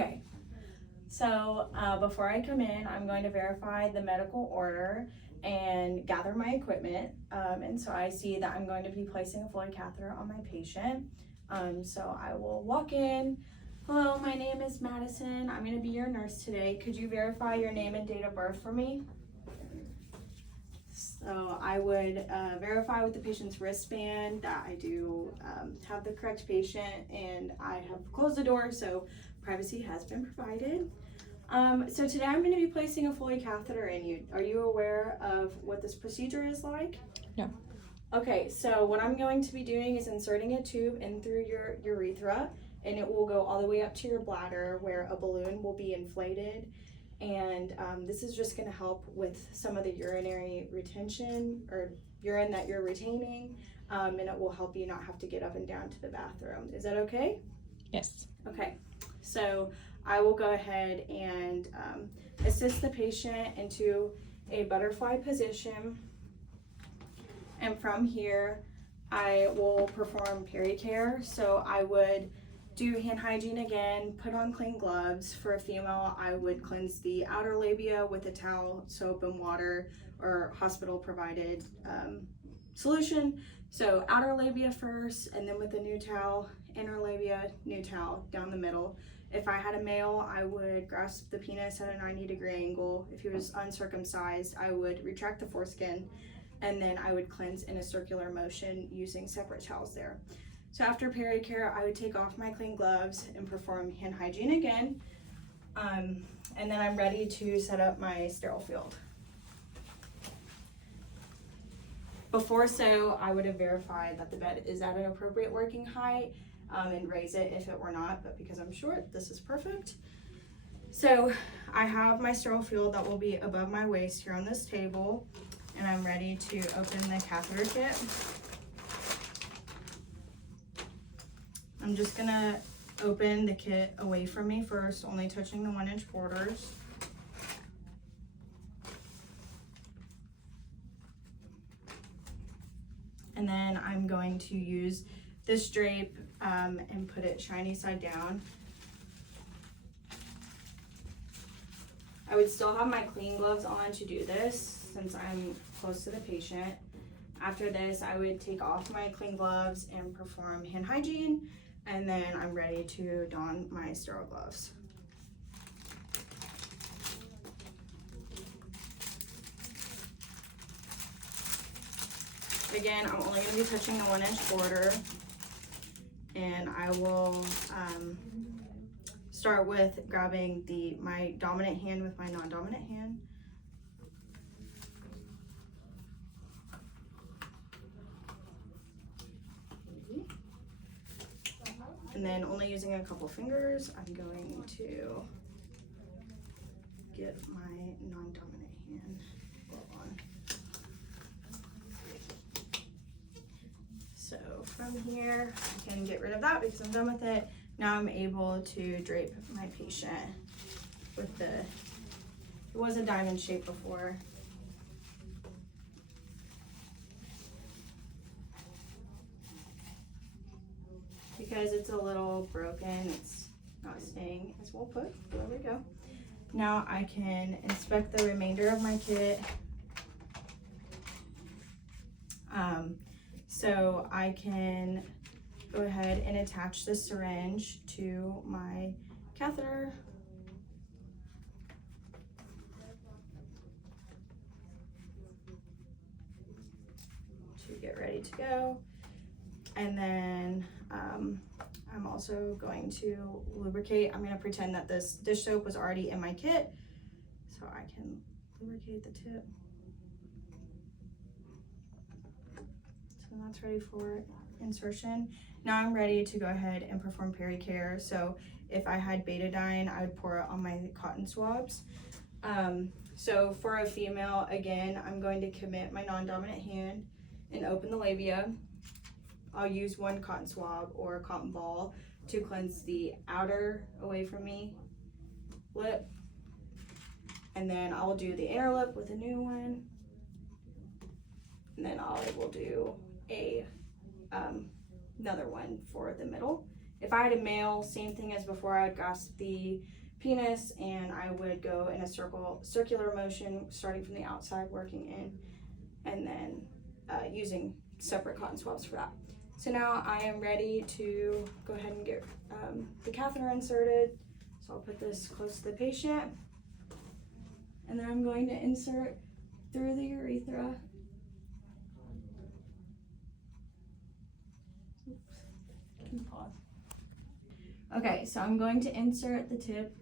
Okay, so before I come in, I'm going to verify the medical order and gather my equipment. And so I see that I'm going to be placing a Foley catheter on my patient. So I will walk in. Hello, my name is Madison. I'm going to be your nurse today. Could you verify your name and date of birth for me? So I would verify with the patient's wristband that I do have the correct patient, and I have closed the door, so privacy has been provided. So today I'm going to be placing a Foley catheter in you. Are you aware of what this procedure is like? No. Okay, so what I'm going to be doing is inserting a tube in through your urethra, and it will go all the way up to your bladder where a balloon will be inflated. And this is just going to help with some of the urinary retention or urine that you're retaining, and it will help you not have to get up and down to the bathroom. Is that okay? Yes. Okay, so I will go ahead and assist the patient into a butterfly position, and from here I will perform pericare. So I would do hand hygiene again, put on clean gloves. For a female, I would cleanse the outer labia with a towel, soap, and water, or hospital provided solution. So outer labia first, and then with a new towel, inner labia, new towel down the middle. If I had a male, I would grasp the penis at a 90-degree angle. If he was uncircumcised, I would retract the foreskin, and then I would cleanse in a circular motion using separate towels there. So after pericare, I would take off my clean gloves and perform hand hygiene again. And then I'm ready to set up my sterile field. Before so, I would have verified that the bed is at an appropriate working height and raise it if it were not, but because I'm short, this is perfect. So I have my sterile field that will be above my waist here on this table, and I'm ready to open the catheter kit. I'm just gonna open the kit away from me first, only touching the 1-inch borders. And then I'm going to use this drape and put it shiny side down. I would still have my clean gloves on to do this since I'm close to the patient. After this, I would take off my clean gloves and perform hand hygiene, and then I'm ready to don my sterile gloves. Again, I'm only going to be touching the 1-inch border, and I will start with grabbing my dominant hand with my non-dominant hand. And then only using a couple fingers, I'm going to get my non-dominant hand on. So from here, I can get rid of that because I'm done with it. Now I'm able to drape my patient with it was a diamond shape before. Because it's a little broken, it's not staying as well put. There we go. Now I can inspect the remainder of my kit. So I can go ahead and attach the syringe to my catheter. To get ready to go. And then I'm also going to lubricate. I'm going to pretend that this dish soap was already in my kit, so I can lubricate the tip. So that's ready for insertion. Now I'm ready to go ahead and perform pericare. So if I had betadine, I would pour it on my cotton swabs. So for a female, again, I'm going to commit my non-dominant hand and open the labia. I'll use one cotton swab or a cotton ball to cleanse the outer away from me lip. And then I'll do the inner lip with a new one. And then I will do another one for the middle. If I had a male, same thing as before, I would grasp the penis and I would go in a circular motion, starting from the outside, working in, and then using separate cotton swabs for that. So now I am ready to go ahead and get the catheter inserted. So I'll put this close to the patient, and then I'm going to insert through the urethra. Pause. Okay, so I'm going to insert the tip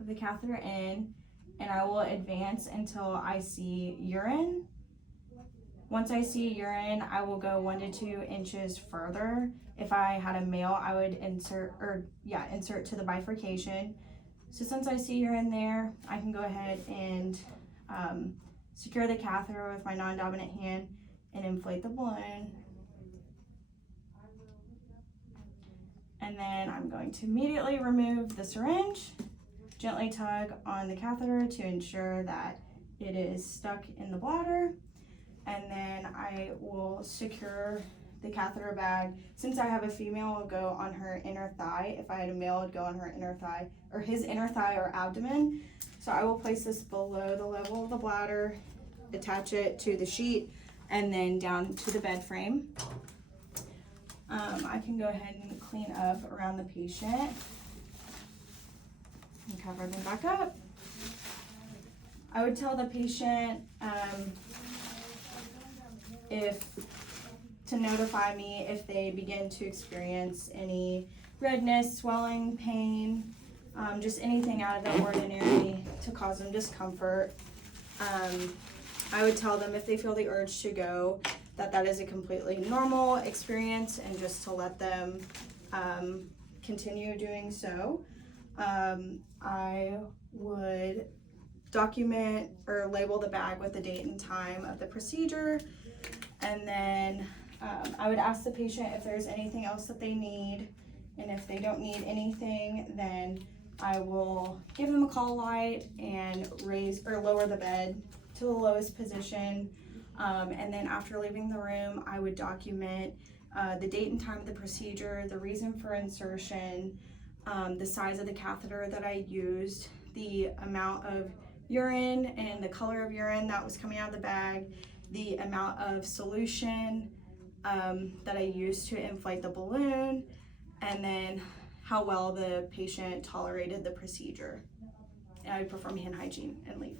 of the catheter in, and I will advance until I see urine. Once I see urine, I will go 1 to 2 inches further. If I had a male, I would insert to the bifurcation. So since I see urine there, I can go ahead and secure the catheter with my non-dominant hand and inflate the balloon. And then I'm going to immediately remove the syringe, gently tug on the catheter to ensure that it is stuck in the bladder. And then I will secure the catheter bag. Since I have a female, it will go on her inner thigh. If I had a male, it would go on her inner thigh, or his inner thigh or abdomen. So I will place this below the level of the bladder, attach it to the sheet, and then down to the bed frame. I can go ahead and clean up around the patient and cover them back up. I would tell the patient to notify me if they begin to experience any redness, swelling, pain, just anything out of the ordinary to cause them discomfort. I would tell them if they feel the urge to go, that is a completely normal experience, and just to let them continue doing so. I would document or label the bag with the date and time of the procedure, and then I would ask the patient if there's anything else that they need, and if they don't need anything, then I will give them a call light and raise or lower the bed to the lowest position. And then after leaving the room, I would document the date and time of the procedure, the reason for insertion, the size of the catheter that I used, the amount of urine and the color of urine that was coming out of the bag, the amount of solution that I used to inflate the balloon, and then how well the patient tolerated the procedure. And I would perform hand hygiene and leave.